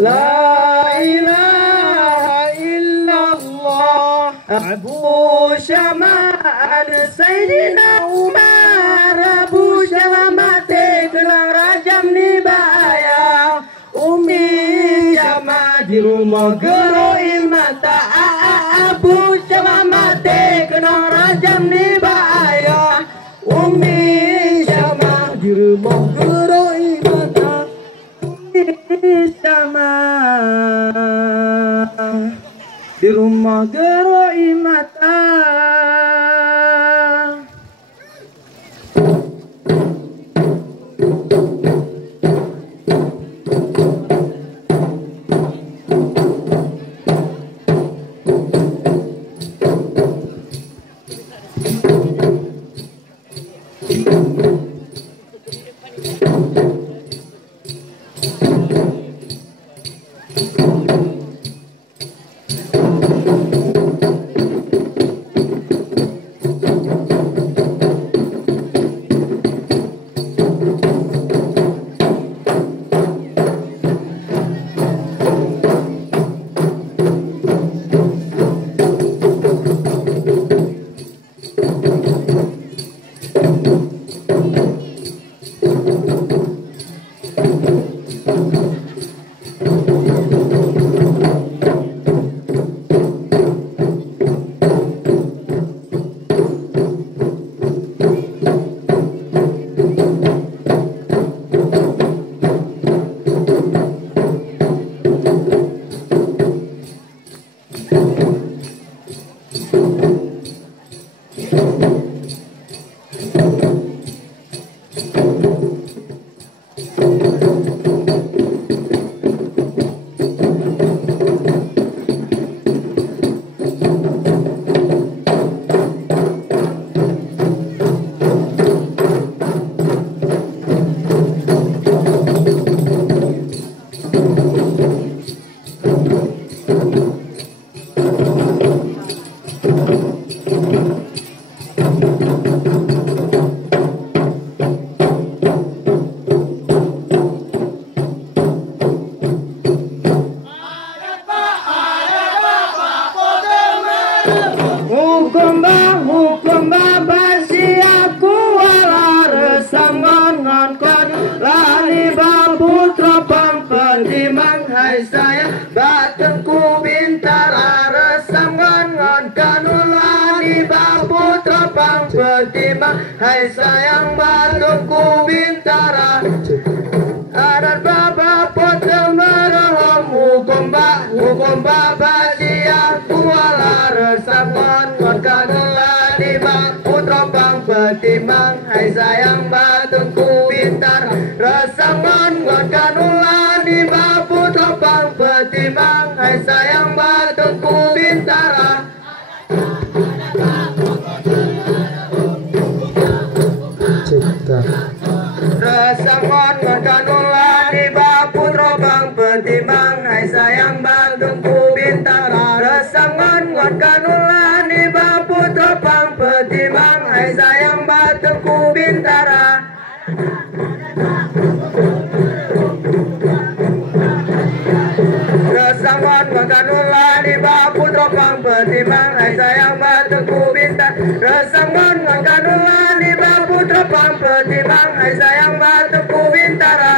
La ilaha illallah Abu Syama'an Sayyidina Umar Abu Syama'ate kenang rajam ni bayang Umi Syama' di rumah geroi mata Abu Syama'ate kenang rajam ni bayang Umi Syama' di rumah geroi mata Sama di rumah geroi mata. Hukum baba siaku wala resam ngon kon lali baputra pampetimang hai saya batengku bintara resam ngon kanul lali baputra pampetimang hai sayang batengku bintara adat baba potel merahom hukum baba siaku wala resam ngon kanul putra bang petimang hai sayang batungku bintar resangon ngon kanulan di putra bang petimang hai sayang batungku bintara resangon ngon kanulan di putra bang petimang hai sayang batungku bintara resangon ngon kanulan di putra bang petimang hai sayang batungku bintara resangon ngakanulah di putra bang petimang hai sayang batungku bintara resangon ngakanulah di putra bang petimang hai sayang batungku bintara